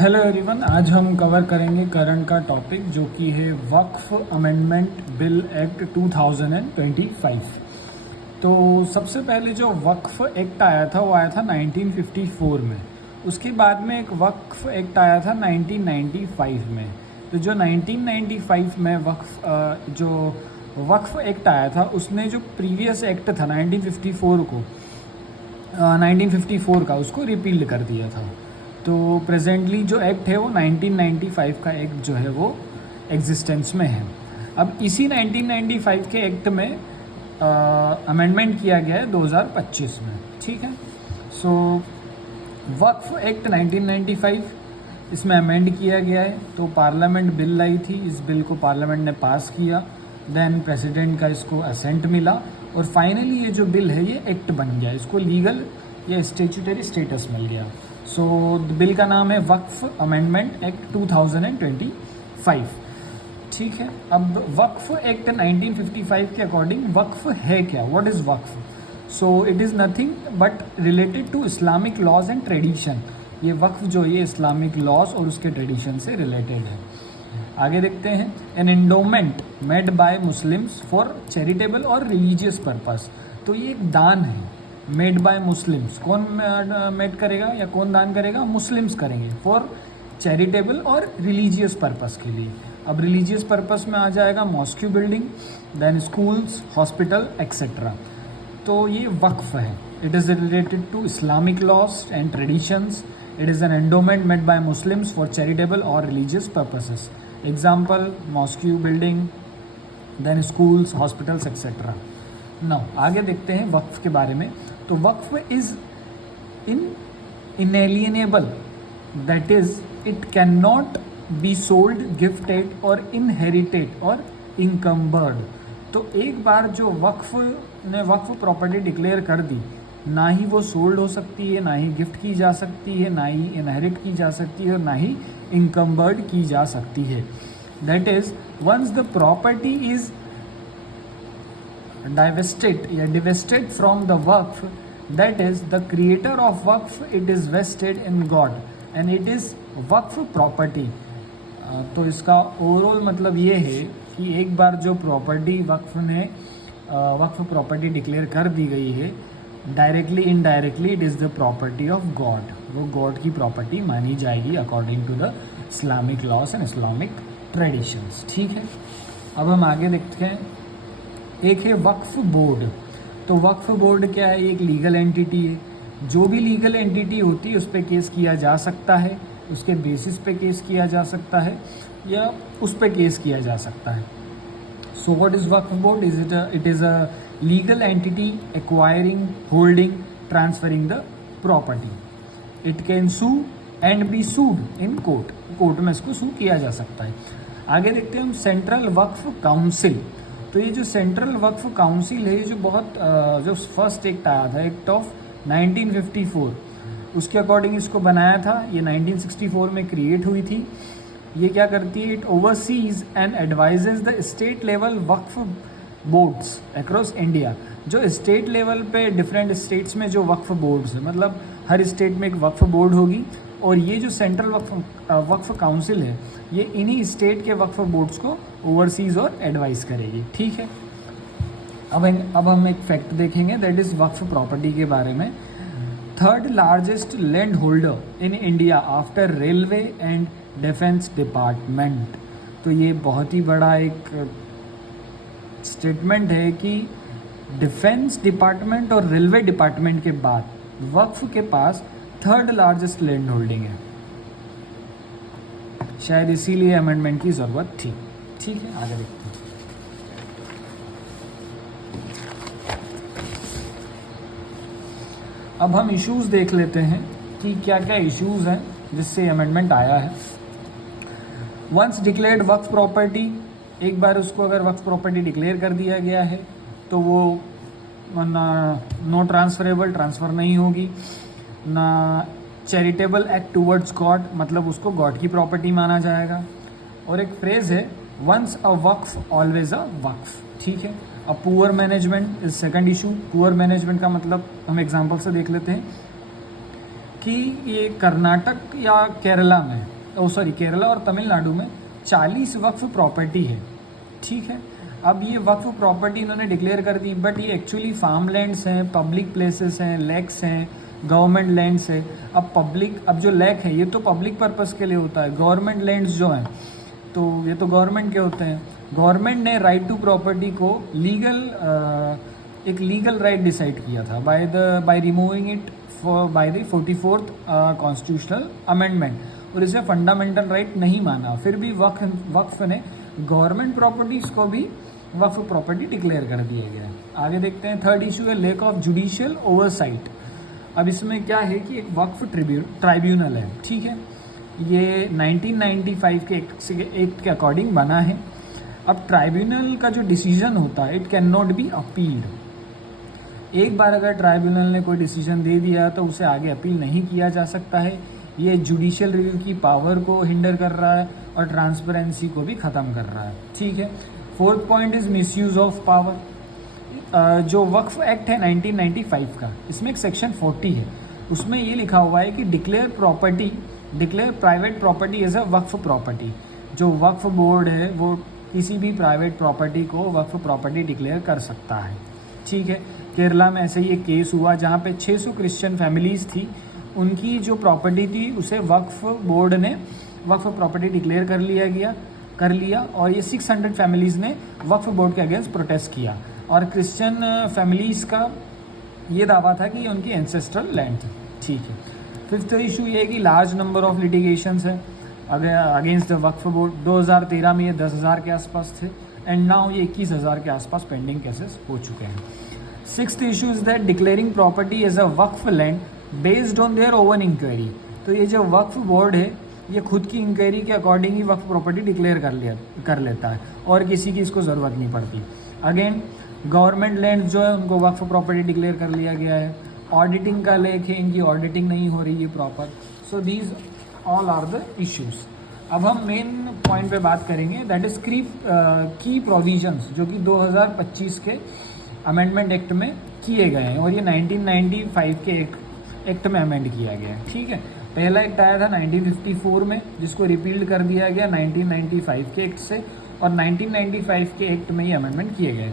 Hello everyone, आज हम cover करेंगे करंट का टॉपिक जो कि है वक्फ अमेंडमेंट बिल एक्ट 2025। तो सबसे पहले जो वक्फ एक्ट आया था वो आया था 1954 में। उसके बाद में एक वक्फ एक्ट आया था 1995 में। तो जो 1995 में वक्फ एक्ट आया था उसने जो प्रीवियस एक्ट था 1954 का उसको रिपील कर दिया था। तो प्रेजेंटली जो एक्ट है वो 1995 का एक्ट जो है वो एग्जिस्टेंस में है। अब इसी 1995 के एक्ट में अमेंडमेंट किया गया है 2025 में। ठीक है। सो वक्फ एक्ट 1995 इसमें अमेंड किया गया है। तो पार्लियामेंट बिल लाई थी, इस बिल को पार्लियामेंट ने पास किया, देन प्रेसिडेंट का इसको असेंट मिला और फाइनली ये जो बिल है ये एक्ट बन गया, इसको लीगल या स्टेचुटरी स्टेटस मिल गया। सो बिल का नाम है वक्फ अमेंडमेंट एक्ट 2025। ठीक है। अब वक्फ एक्ट 1955 के अकॉर्डिंग वक्फ है क्या, what is waqf? So it is nothing but related to Islamic laws and tradition. ये वक्फ जो ये इस्लामिक लॉज और उसके ट्रेडिशन से रिलेटेड है। आगे देखते हैं, an endowment made by Muslims for charitable और रिलीजियस पर्पस। तो ये एक दान है मेड बाय मुस्लिम्स। कौन मेड करेगा या कौन दान करेगा? मुस्लिम्स करेंगे, फॉर चैरिटेबल और रिलीजियस पर्पस के लिए। अब रिलीजियस पर्पस में आ जाएगा mosque building, then schools, hospital etcetera. तो ये वक्फ है। It is related to Islamic laws and traditions. It is an endowment made by Muslims for charitable और religious purposes. Example mosque building, then schools, hospitals etcetera. Now आगे देखते हैं वक्फ के बारे में। तो Waqf is inalienable, that is it can not be sold, gifted और inherited और इनकम्बर्ड। तो एक बार जो वक्फ ने वक्फ प्रॉपर्टी डिक्लेयर कर दी, ना ही वो सोल्ड हो सकती है, ना ही गिफ्ट की जा सकती है, ना ही इनहेरिट की जा सकती है और ना ही इनकम्बर्ड की जा सकती है। That is once the property is divested from the waqf, that is the creator of waqf, it is vested in God and it is waqf property। तो इसका ओवरऑल मतलब ये है कि एक बार जो प्रॉपर्टी वक्फ प्रॉपर्टी डिक्लेयर कर दी गई है, directly indirectly it is the property of God. वो गॉड की प्रॉपर्टी मानी जाएगी according to the Islamic laws and Islamic traditions. ठीक है। अब हम आगे देखते हैं, एक है वक्फ बोर्ड। तो वक्फ बोर्ड क्या है? एक लीगल एंटिटी है। जो भी लीगल एंटिटी होती है उस पर केस किया जा सकता है, उसके बेसिस पे केस किया जा सकता है या उस पर केस किया जा सकता है। So what is Waqf board? It is a legal entity acquiring, holding, transferring the property. It can sue and be sued in court. Court में इसको सू किया जा सकता है। आगे देखते हैं हम सेंट्रल वक्फ काउंसिल। तो ये जो सेंट्रल वक्फ काउंसिल है, जो फर्स्ट एक्ट आया था, एक्ट ऑफ 1954, उसके अकॉर्डिंग इसको बनाया था। ये 1964 में क्रिएट हुई थी। ये क्या करती है? It overseas and advises the state level Waqf boards across India. जो स्टेट लेवल पे डिफरेंट स्टेट्स में जो वक्फ बोर्ड्स है, मतलब हर स्टेट में एक वक्फ बोर्ड होगी और ये जो सेंट्रल वक्फ काउंसिल है ये इन्हीं स्टेट के वक्फ बोर्ड्स को ओवरसीज और एडवाइस करेगी। ठीक है। अब हम एक फैक्ट देखेंगे, दैट इज़ वक्फ प्रॉपर्टी के बारे में। Third largest land holder in India after railway and defence department. तो ये बहुत ही बड़ा एक स्टेटमेंट है कि डिफेंस डिपार्टमेंट और रेलवे डिपार्टमेंट के बाद वक्फ के पास थर्ड लार्जेस्ट लैंड होल्डिंग है। शायद इसीलिए अमेंडमेंट की ज़रूरत थी। ठीक है, आगे देखते हैं। अब हम इश्यूज देख लेते हैं कि क्या क्या इश्यूज हैं जिससे अमेंडमेंट आया है। वंस डिक्लेयर्ड वक्फ प्रॉपर्टी, एक बार उसको अगर वक्फ प्रॉपर्टी डिक्लेयर कर दिया गया है तो वो नो ट्रांसफरेबल, ट्रांसफ़र नहीं होगी। ना चैरिटेबल एक्ट टूवर्ड्स गॉड, मतलब उसको गॉड की प्रॉपर्टी माना जाएगा। और एक फ्रेज़ है, once a Waqf always a वक्फ। ठीक है। अब poor management is second issue. Poor management का मतलब हम एग्जांपल से देख लेते हैं। कि ये कर्नाटक या केरला में, केरला और तमिलनाडु में 40 वक्फ प्रॉपर्टी है, ठीक है। अब ये वक्फ प्रॉपर्टी इन्होंने डिक्लेयर कर दी, बट ये एक्चुअली फार्म लैंड्स हैं, पब्लिक प्लेसेस हैं, लेक्स हैं, गवर्नमेंट लैंड्स है। अब जो लेक है ये तो पब्लिक पर्पस के लिए होता है, गवर्नमेंट लैंड्स जो हैं तो ये तो गवर्नमेंट के होते हैं। गवर्नमेंट ने राइट टू प्रॉपर्टी को एक लीगल राइट डिसाइड किया था by removing it by the 44th constitutional amendment, और इसे फंडामेंटल राइट नहीं माना। फिर भी वक्फ ने गवर्नमेंट प्रॉपर्टीज़ को भी वक्फ प्रॉपर्टी डिक्लेयर कर दिया गया है। आगे देखते हैं, थर्ड इशू है लैक ऑफ जुडिशियल ओवरसाइट। अब इसमें क्या है कि एक वक्फ ट्राइब्यूनल है, ठीक है। ये 1995 के एक्ट के अकॉर्डिंग बना है। अब ट्राइब्यूनल का जो डिसीजन होता है it can not B appealed. एक बार अगर ट्राइब्यूनल ने कोई डिसीजन दे दिया तो उसे आगे अपील नहीं किया जा सकता है। ये जुडिशियल रिव्यू की पावर को हिंडर कर रहा है और ट्रांसपेरेंसी को भी ख़त्म कर रहा है, ठीक है। Fourth point is misuse of power. जो वक्फ एक्ट है 1995 का, इसमें एक सेक्शन 40 है, उसमें ये लिखा हुआ है कि declare private property as a waqf property. जो वक्फ बोर्ड है वो किसी भी प्राइवेट प्रॉपर्टी को वक्फ प्रॉपर्टी डिक्लेयर कर सकता है, ठीक है। केरला में ऐसे ही एक केस हुआ जहाँ पे 600 क्रिश्चियन फैमिलीज़ थी, उनकी जो प्रॉपर्टी थी उसे वक्फ बोर्ड ने वक्फ प्रॉपर्टी डिक्लेयर कर लिया और ये 600 फैमिलीज़ ने वक्फ बोर्ड के अगेंस्ट प्रोटेस्ट किया। और क्रिश्चियन फैमिलीज़ का ये दावा था कि ये उनकी एंसेस्ट्रल लैंड थी, ठीक है। फिफ्थ इशू ये है कि लार्ज नंबर ऑफ लिटिगेशंस है अगेंस्ट द वक्फ बोर्ड। 2013 में ये 10,000 के आसपास थे एंड नाउ ये 21,000 के आसपास पेंडिंग केसेस हो चुके हैं। Sixth issue is that declaring property as a waqf land based on their own inquiry. तो ये जो वक्फ बोर्ड है ये खुद की इंक्वायरी के अकॉर्डिंग ही वक्फ प्रॉपर्टी डिक्लेयर कर लेता है और किसी की इसको ज़रूरत नहीं पड़ती। अगेन गवर्नमेंट लैंड जो है उनको वक्फ प्रॉपर्टी डिक्लेयर कर लिया गया है। ऑडिटिंग का लेख है, इनकी ऑडिटिंग नहीं हो रही है proper. So these all are the issues. अब हम मेन पॉइंट पे बात करेंगे, दैट इज़ की प्रोविजंस जो कि 2025 के अमेंडमेंट एक्ट में किए गए हैं और ये 1995 के एक्ट में अमेंड किया गया है, ठीक है। पहला एक्ट आया था 1954 में जिसको रिपील्ड कर दिया गया 1995 के एक्ट से, और 1995 के एक्ट में ये अमेंडमेंट किए गए।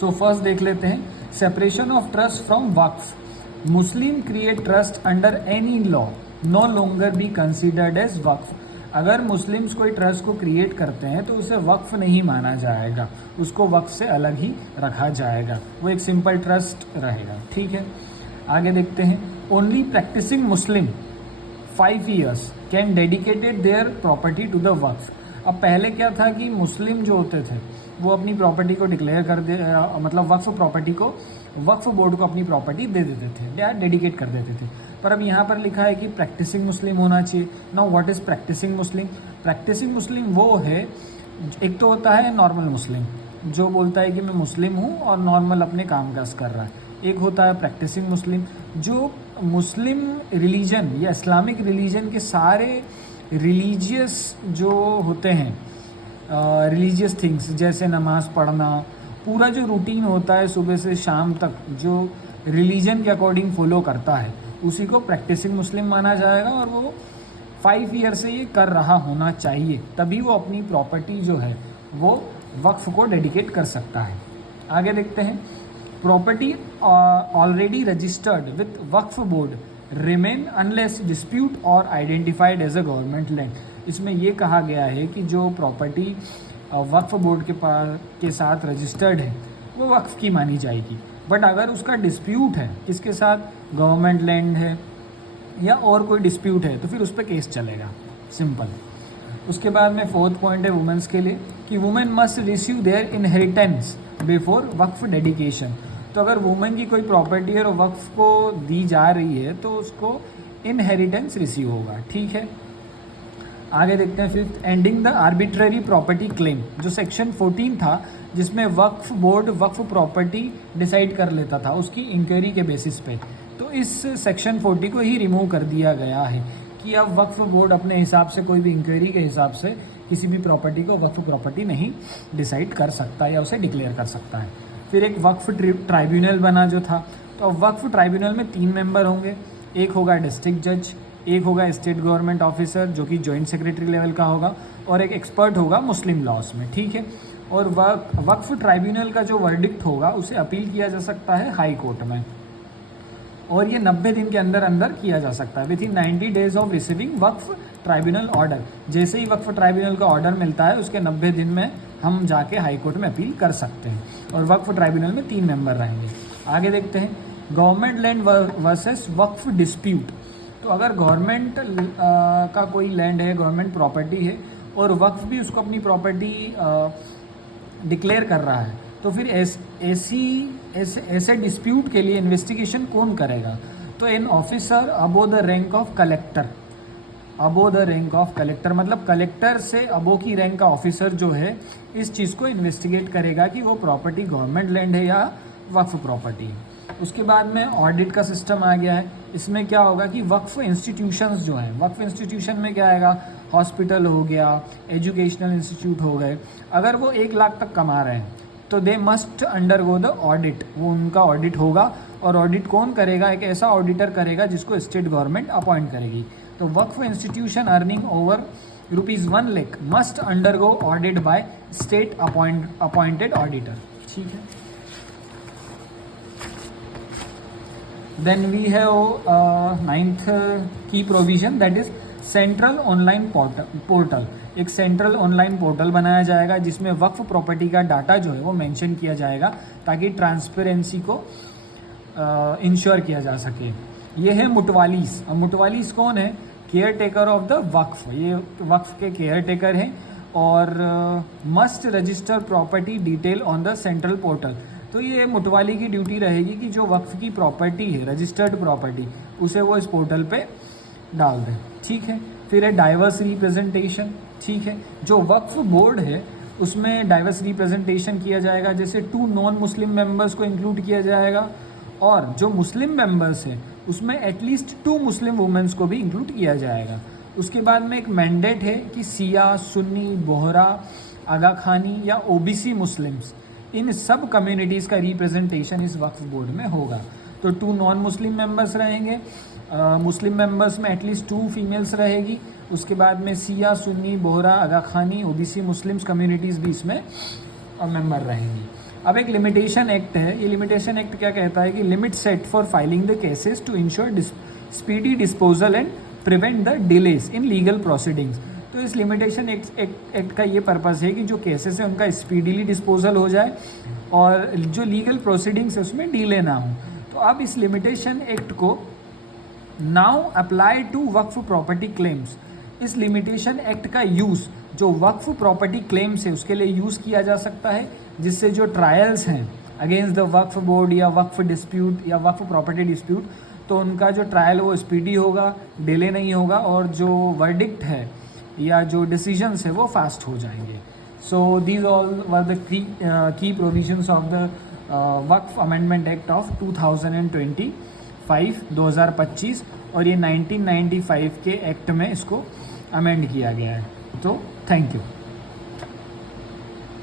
सो फर्स्ट देख लेते हैं, separation of trust from Waqf. Muslim create trust under any law no longer be considered as Waqf. अगर मुस्लिम्स कोई ट्रस्ट को क्रिएट करते हैं तो उसे वक्फ नहीं माना जाएगा, उसको वक्फ से अलग ही रखा जाएगा, वो एक सिंपल ट्रस्ट रहेगा, ठीक है। आगे देखते हैं, only practicing Muslim 5 years can dedicated their property to the Waqf. अब पहले क्या था कि मुस्लिम जो होते थे वो अपनी प्रॉपर्टी को डिक्लेयर मतलब वक्फ प्रॉपर्टी को वक्फ बोर्ड को अपनी प्रॉपर्टी दे देते थे या डेडिकेट कर देते थे। पर अब यहाँ पर लिखा है कि प्रैक्टिसिंग मुस्लिम होना चाहिए। Now what is practicing Muslim? Practicing Muslim वो है, एक तो होता है नॉर्मल मुस्लिम जो बोलता है कि मैं मुस्लिम हूँ और नॉर्मल अपने काम काज कर रहा है। एक होता है प्रैक्टिसिंग मुस्लिम जो मुस्लिम रिलीजन या इस्लामिक रिलीजन के सारे रिलीजियस जो होते हैं रिलीजियस थिंग्स जैसे नमाज़ पढ़ना, पूरा जो रूटीन होता है सुबह से शाम तक जो रिलीजन के अकॉर्डिंग फॉलो करता है उसी को प्रैक्टिसिंग मुस्लिम माना जाएगा और वो 5 ईयर से ये कर रहा होना चाहिए, तभी वो अपनी प्रॉपर्टी जो है वो वक्फ को डेडिकेट कर सकता है। आगे देखते हैं, property already registered with Waqf board remain unless dispute और identified as a government land. इसमें ये कहा गया है कि जो प्रॉपर्टी वक्फ बोर्ड के साथ रजिस्टर्ड है वो वक्फ की मानी जाएगी, बट अगर उसका डिस्प्यूट है किसके साथ, गवर्नमेंट लैंड है या और कोई डिस्प्यूट है तो फिर उस पर केस चलेगा, सिंपल। उसके बाद में फोर्थ पॉइंट है वुमेन्स के लिए कि women must receive there inheritance before Waqf dedication. तो अगर वुमेन की कोई प्रॉपर्टी है और वक्फ को दी जा रही है तो उसको इनहेरिटेंस रिसीव होगा, ठीक है। आगे देखते हैं fifth, ending the arbitrary property claim. जो सेक्शन 14 था जिसमें वक्फ बोर्ड वक्फ प्रॉपर्टी डिसाइड कर लेता था उसकी इंक्वायरी के बेसिस पे, तो इस सेक्शन 40 को ही रिमूव कर दिया गया है कि अब वक्फ बोर्ड अपने हिसाब से कोई भी इंक्वायरी के हिसाब से किसी भी प्रॉपर्टी को वक्फ प्रॉपर्टी नहीं डिसाइड कर सकता या उसे डिक्लेयर कर सकता है। फिर एक वक्फ ट्राइब्यूनल बना जो था, तो अब वक्फ ट्राइब्यूनल में 3 मेंबर होंगे, एक होगा डिस्ट्रिक्ट जज, एक होगा स्टेट गवर्नमेंट ऑफिसर जो कि जॉइंट सेक्रेटरी लेवल का होगा, और एक एक्सपर्ट होगा मुस्लिम लॉस में, ठीक है। और वक्फ ट्राइब्यूनल का जो वर्डिक्ट होगा उसे अपील किया जा सकता है हाई कोर्ट में, और ये 90 दिन के अंदर अंदर किया जा सकता है, with in 90 days of receiving Waqf tribunal order. जैसे ही वक्फ ट्राइब्यूनल का ऑर्डर मिलता है उसके 90 दिन में हम जाके हाई कोर्ट में अपील कर सकते हैं, और वक्फ ट्राइब्यूनल में 3 मेंबर रहेंगे। आगे देखते हैं गवर्नमेंट लैंड वर्सेस वक्फ डिस्प्यूट। तो अगर गवर्नमेंट का कोई लैंड है, गवर्नमेंट प्रॉपर्टी है, और वक्फ भी उसको अपनी प्रॉपर्टी डिक्लेयर कर रहा है, तो फिर ऐसे डिस्प्यूट के लिए इन्वेस्टिगेशन कौन करेगा? तो an officer above the rank of collector, above the rank of collector मतलब कलेक्टर से अबो की रैंक का ऑफिसर जो है इस चीज़ को इन्वेस्टिगेट करेगा कि वो प्रॉपर्टी गवर्नमेंट लैंड है या वक्फ प्रॉपर्टी है। उसके बाद में ऑडिट का सिस्टम आ गया है। इसमें क्या होगा कि वक्फ इंस्टीट्यूशंस जो हैं, वक्फ इंस्टीट्यूशन में क्या आएगा, हॉस्पिटल हो गया, एजुकेशनल इंस्टीट्यूट हो गए, अगर वो 1 लाख तक कमा रहे हैं तो they must undergo the audit, वो उनका ऑडिट होगा। और ऑडिट कौन करेगा? एक ऐसा ऑडिटर करेगा जिसको स्टेट गवर्नमेंट अपॉइंट करेगी। तो Waqf institution earning over ₹1 lakh must undergo audit by state appointed auditor, ठीक है। देन वी हैव 9th की provision, that is central online portal. एक सेंट्रल ऑनलाइन पोर्टल बनाया जाएगा जिसमें वक्फ प्रॉपर्टी का डाटा जो है वो मेंशन किया जाएगा ताकि ट्रांसपेरेंसी को इंश्योर किया जा सके। ये है मुटवालीस। अब मुटवालीस कौन है? केयर टेकर ऑफ द वक्फ, ये वक्फ के केयर टेकर हैं, और must register property detail on the central portal. तो ये मुटवाली की ड्यूटी रहेगी कि जो वक्फ की प्रॉपर्टी है, रजिस्टर्ड प्रॉपर्टी, उसे वो इस पोर्टल पे डाल दें, ठीक है। फिर है डाइवर्स रिप्रेजेंटेशन, ठीक है। जो वक्फ बोर्ड है उसमें डाइवर्स रिप्रेजेंटेशन किया जाएगा, जैसे 2 नॉन मुस्लिम मेंबर्स को इंक्लूड किया जाएगा, और जो मुस्लिम मेंबर्स हैं उसमें एटलीस्ट 2 मुस्लिम वुमेंस को भी इंक्लूड किया जाएगा। उसके बाद में एक मैंडेट है कि सिया, सुन्नी, बोहरा, आगा खानी या ओबीसी मुस्लिम्स, इन सब कम्युनिटीज़ का रिप्रेजेंटेशन इस वक्फ बोर्ड में होगा। तो 2 नॉन मुस्लिम मेंबर्स रहेंगे, मुस्लिम मेंबर्स में एटलीस्ट 2 फीमेल्स रहेगी। उसके बाद में सिया, सुन्नी, बोहरा, आगा खानी, ओबीसी मुस्लिम्स कम्युनिटीज़ भी इसमें मेंबर रहेंगी। अब एक लिमिटेशन एक्ट है। ये लिमिटेशन एक्ट क्या कहता है कि limit set for filing the cases to ensure speedy disposal and prevent the delays in legal proceedings. तो इस लिमिटेशन एक्ट का ये पर्पज़ है कि जो केसेस है उनका स्पीडीली डिस्पोजल हो जाए और जो लीगल प्रोसीडिंग्स है उसमें डिले ना हो। तो अब इस लिमिटेशन एक्ट को now apply to waqf property claims. इस लिमिटेशन एक्ट का यूज़ जो वक्फ प्रॉपर्टी क्लेम्स है उसके लिए यूज़ किया जा सकता है, जिससे जो ट्रायल्स हैं अगेंस्ट द वक्फ बोर्ड या वक्फ डिस्प्यूट या वक्फ प्रॉपर्टी डिस्प्यूट, तो उनका जो ट्रायल वो स्पीडी होगा, डिले नहीं होगा, और जो वर्डिक्ट है या जो डिसीजंस है वो फास्ट हो जाएंगे। सो these all were the key provisions of the Waqf amendment act of 2025, और ये 1995 के एक्ट में इसको अमेंड किया गया है। तो थैंक यू।